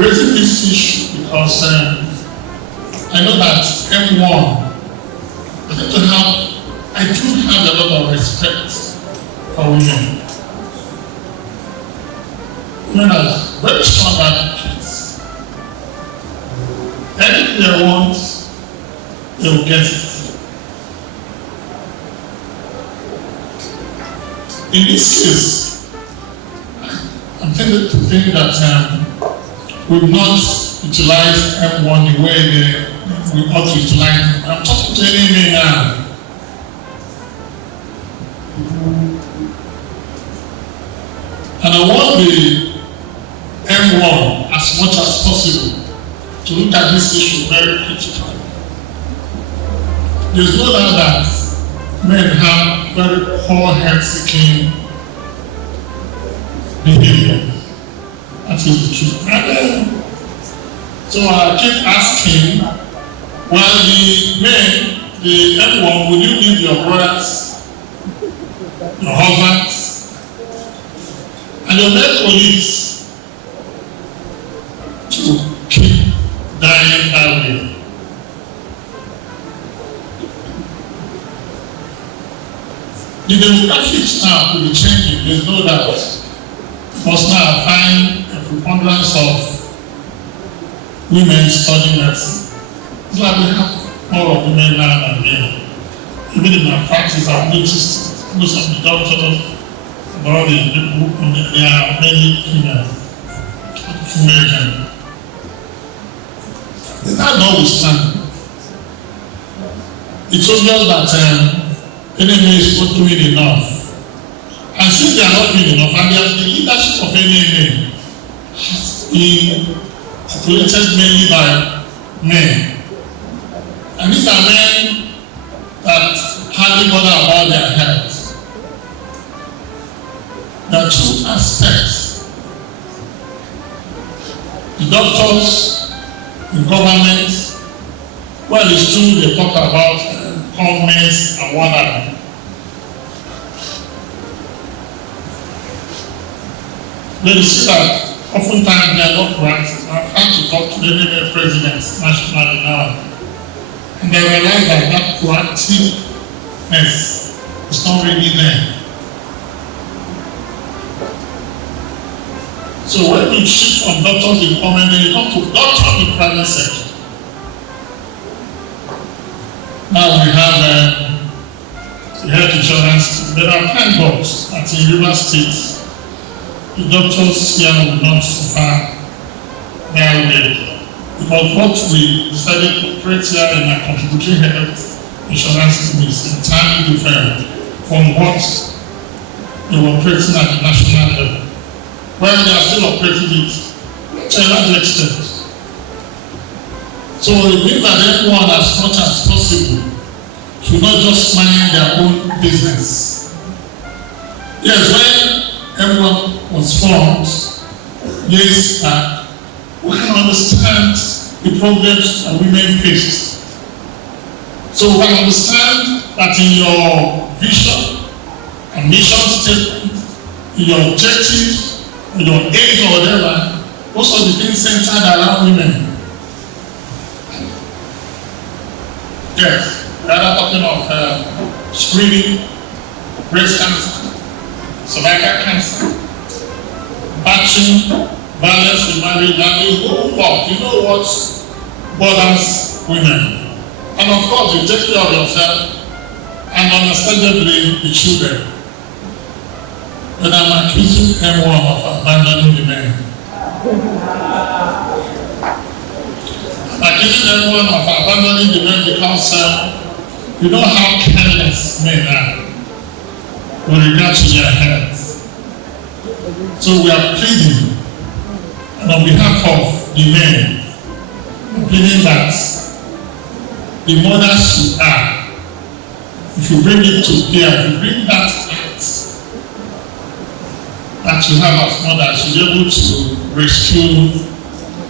raising this issue because I know that MWAN, I do have a lot of respect for women. Women are very strong advocates. Anything they want, they will get it. In this case, I'm tempted to think that we've not utilized MWAN the way we ought to utilize it. I'm talking to any now. And I want the MWAN as much as possible to look at this issue very critically. There's no doubt that men have very poor health-seeking behavior. That is the truth. And so I keep asking, well, the men, the MWAN, will you leave your brothers, your husbands, and your male colleagues to keep dying that way? The demographics now will be changing, there's no doubt. Because now I find a preponderance of women studying medicine. It's like we have more of women now than men. Even in my practice, I've noticed most of the doctors, all the people, there are many female. That notwithstanding, it's obvious that NMA is not doing enough. And since they are not doing enough, and the leadership of NMA has been populated mainly by men. And these are men that hardly bother about their health. There are two aspects. The doctors, the government, well, it's true they talk about comments and whatever. But you see that oftentimes they are not proactive. I've had to talk to many presidents nationally now, and they realize that proactiveness is not really there. So when you shift from doctors in government, then you come to doctors in private sector. Now we have the health insurance. There are 10 boards at in River State. The doctors here will not suffer very well. Because what we decided to create here in our contributory health insurance system is entirely different from what they were operating at the national level. Well, they are still operating it to a large extent. So we believe that everyone, as much as possible, should not just mind their own business. Yes, when everyone was formed years back, we can understand the problems that women faced. So we can understand that in your vision and mission statement, in your objectives, in your aims or whatever, most of the things centered around women. Yes, we are talking of screening, breast cancer, cervical cancer, batching, violence in marriage, and the whole lot. You know what bothers women. And of course, you take care of yourself and understandably the children. But I'm accusing MWAN of abandoning the men. I'm accusing MWAN of abandoning the men because you know how careless men are with regard to their health. So we are pleading, and on behalf of the men, I'm pleading that the mothers you are, if you bring it to bear, if you bring that act that you have as mothers, you'll be able to rescue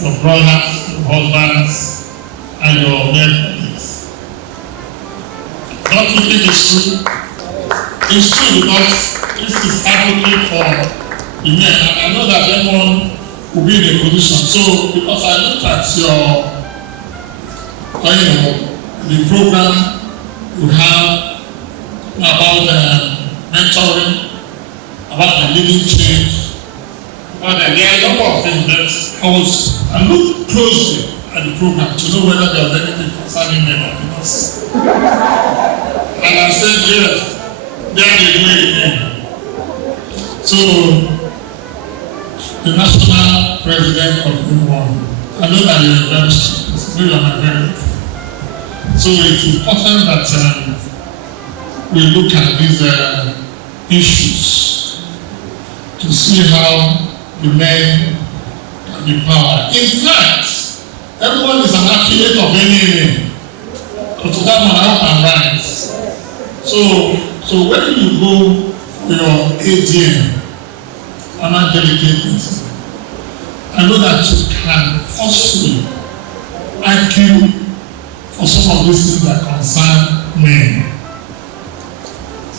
your brothers, your husbands, and your male colleagues. Don't you think it's true? It's true because this is advocate for the men, and I know that everyone will be in a position. So because I looked at your, the program you have about mentoring, about the living change, about there are a number of things that I looked closely at the program to know whether there was anything concerning men or not. And I said, yes, there they do it again. So, the national president of MWAN, I know that you're very strict, maybe I'm very. So it's important that we look at these issues to see how the men can be powered. In fact, everyone is an affiliate of any but to that one out and rise. So when you go for your ADM, annual delegate meeting, I know that you can forcefully argue for some of these things that concern men.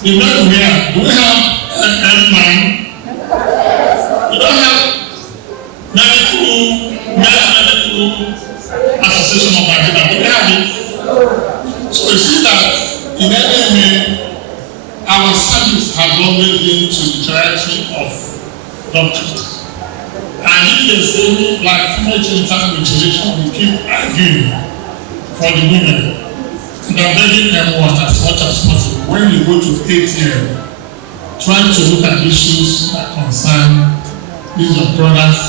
The men we have, do we have MWAN? We don't have medical association of Nigeria. Do we have it? So you see that in NMA, our service has always been to the charity of doctors. And if there's any like female genital mutilation, we keep arguing for the women. And I'm begging everyone as much as possible, when you go to ATM, trying to look at issues that concern these your brothers,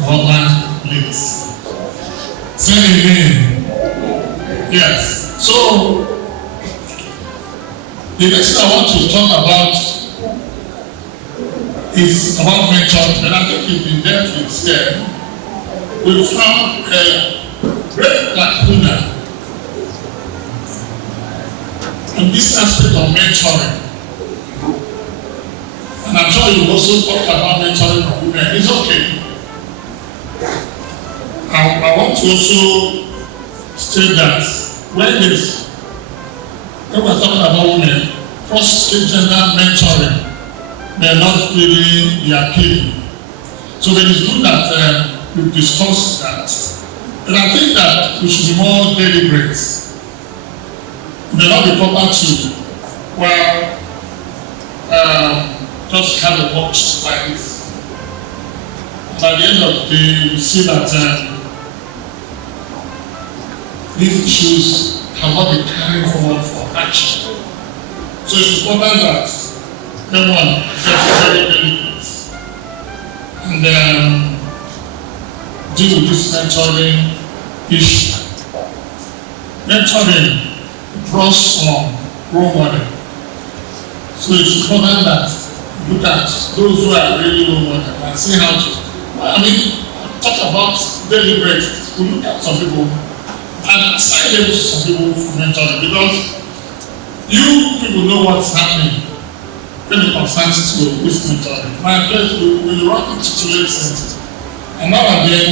husbands, mates. Say amen. Yes. So the next thing I want to talk about is about mentoring, and I think you've been there to extend. We found a great lacuna in this aspect of mentoring. And I'm sure you also talked about mentoring of women. It's okay. I want to also state that when we're talking about women, cross-gender mentoring may not really be appealing. So it is good that we discuss that. And I think that we should be more deliberate. It may not be proper to, just have a watch like this. And at the end of the day, we see that these issues cannot be carried forward for action. So it's important that everyone gets very delicate and deal with this mentoring issue. Mentoring draws from role model. So it's important that you look at those who are really role model and see how to, talk about deliberate. We look at some people and assign them to some people for mentoring, because you people know what's happening when it concerns to this mentoring. My place will run into tutelage center, and now and then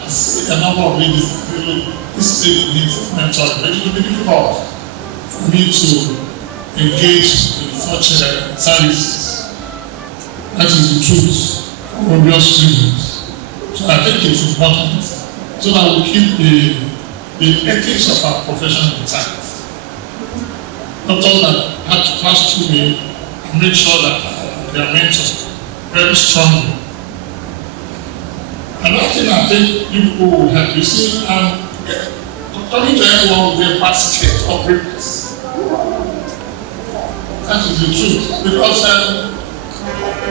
I see a number of ladies say, look, this lady needs mentoring, but it will be difficult for me to engage in such services. That is the truth, for obvious reasons. So I think it's important so that we keep the ethics of our profession intact. Doctors that had to pass through me and make sure that they are mentored very strongly. Another thing I think people will help you see, coming to everyone with their basket of breakfast. That is the truth, because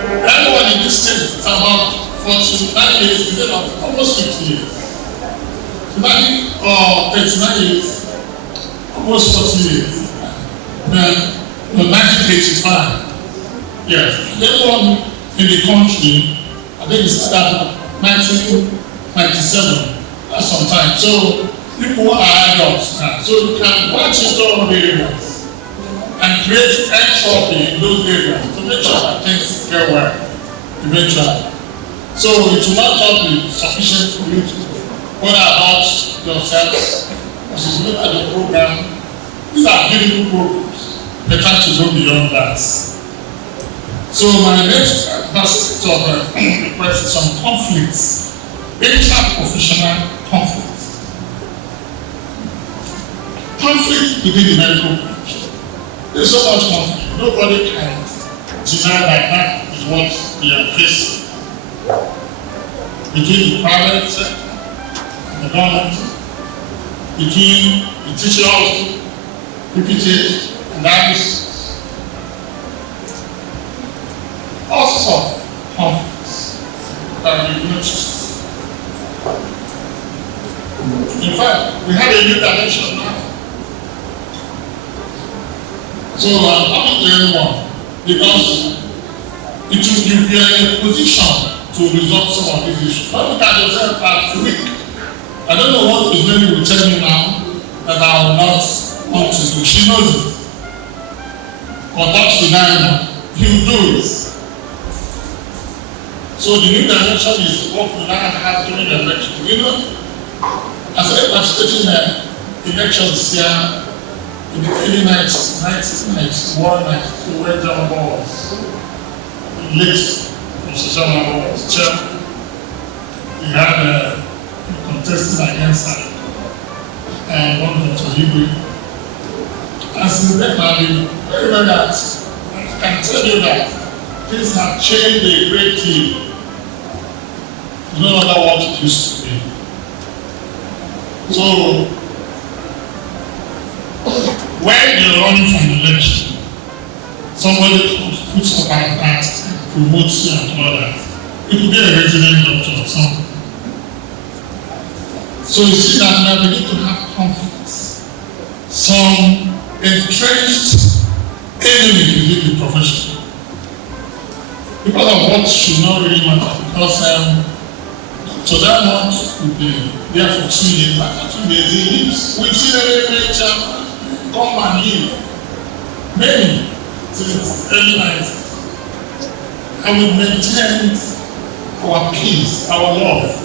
everyone in this state is about 49 years, instead of almost 50 years. 39 years, almost 40 years. Then, 1985. Yes, everyone in the country, I think it started 1997, that's some time. So, people are adults now. So, you can watch into all the areas and create entropy in those areas to make sure that things get well eventually. So, it will not just be sufficient for you to wonder about yourselves, as you look at the program. These are beautiful programs. They try to go beyond that. So my next aspect of request is some conflicts Inter-professional conflict. Conflict within the medical profession. There's so much conflict. Nobody can deny that that is what we are facing. Between the private sector and the government, between the teachers, PPTs, and others. All sorts of conflicts that we noticed. In fact, we have a new dimension now. So I'm talking to everyone because it will give you a position to resolve some of these issues. Don't look at yourself as weak. I don't know what his lady will tell me now that I will not want to do. She knows it. But that's the diamond. He will do it. So the new dimension is what we now have during the election. You know, as I participated in elections here in the early 1991, 92, where John was late Mr. John was chairman. He had contested against her and one Dr. Hibri. As in definitely very well that I can tell you that things have changed a great deal. You don't know what it used to be. So when you're running for an election, somebody puts up an ad, promotes you and all that. It could be a resident doctor or something. So you see that now we need to have conflicts. Some entrenched enemy within the profession. Because of what should not really matter. Because so that one would be there for 2 years. After 2 years, he leaves. We've seen every chairman come and leave. Many since early 90s. And we maintained our peace, our love.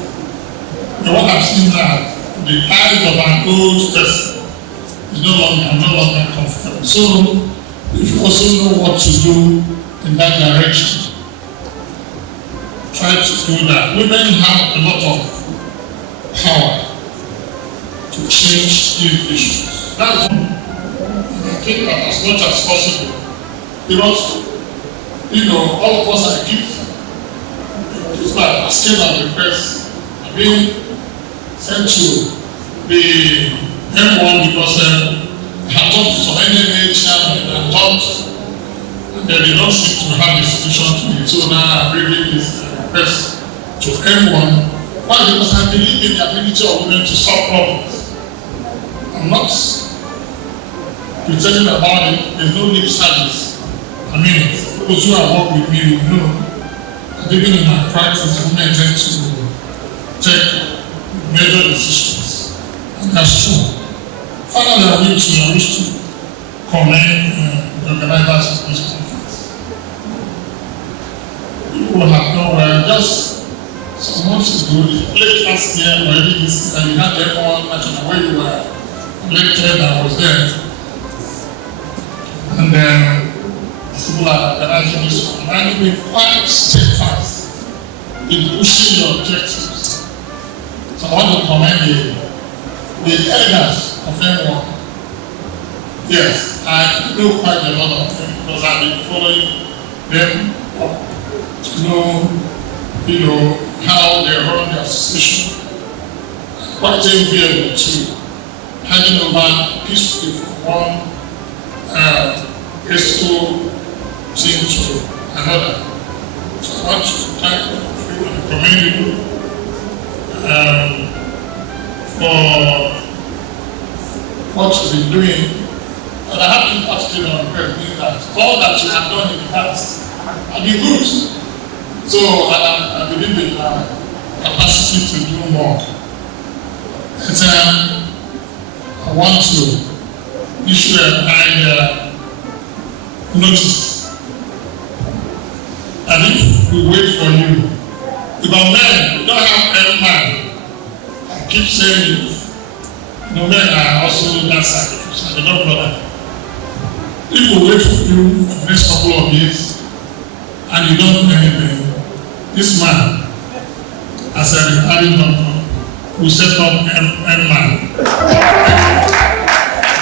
And what I've seen now, the eyes of an old person is I'm no longer comfortable. So, if you also know what to do in that direction, try to do that. Women have a lot of power to change these issues. That's one. I think that as much as possible, because, all of us are gifted. It's like asking of the press, being sent to the MWAN because they have talked to some NNA chairman and talked, and they did not seem to have the solution to it. So now I'm bringing this request to MWAN. Why? Because I believe in the ability of women to solve problems. I'm not pretending about it. There's no lip service. I mean, those who have worked with me will know that even in my practice, women tend to take major decisions. And that's true. Finally, I wish to commend the organizers of this conference. You will have known where just some months ago, late last year, or early this year, you had everyone national where you were elected. I was there. And then people are organizing this one. And you've been quite steadfast in pushing your objectives. So I want to commend the elders of MWAN. Yes, I know quite a lot of them because I've been following them up to know, how they run their association. Quite enviable too. Handing over peacefully from one ESCO team to another. So I want to thank you and commend you for what you've been doing. And I have been particularly on record that all that you have done in the past have been good. So I believe in capacity to do more. And I want to issue a kind notice. And if we wait for you, because men, we don't have any man. I keep saying it. Men are also that sacrifice. They don't bother. If we wait for you for the next couple of years and you don't do anything, this man as a retiring doctor, who set up MWAN.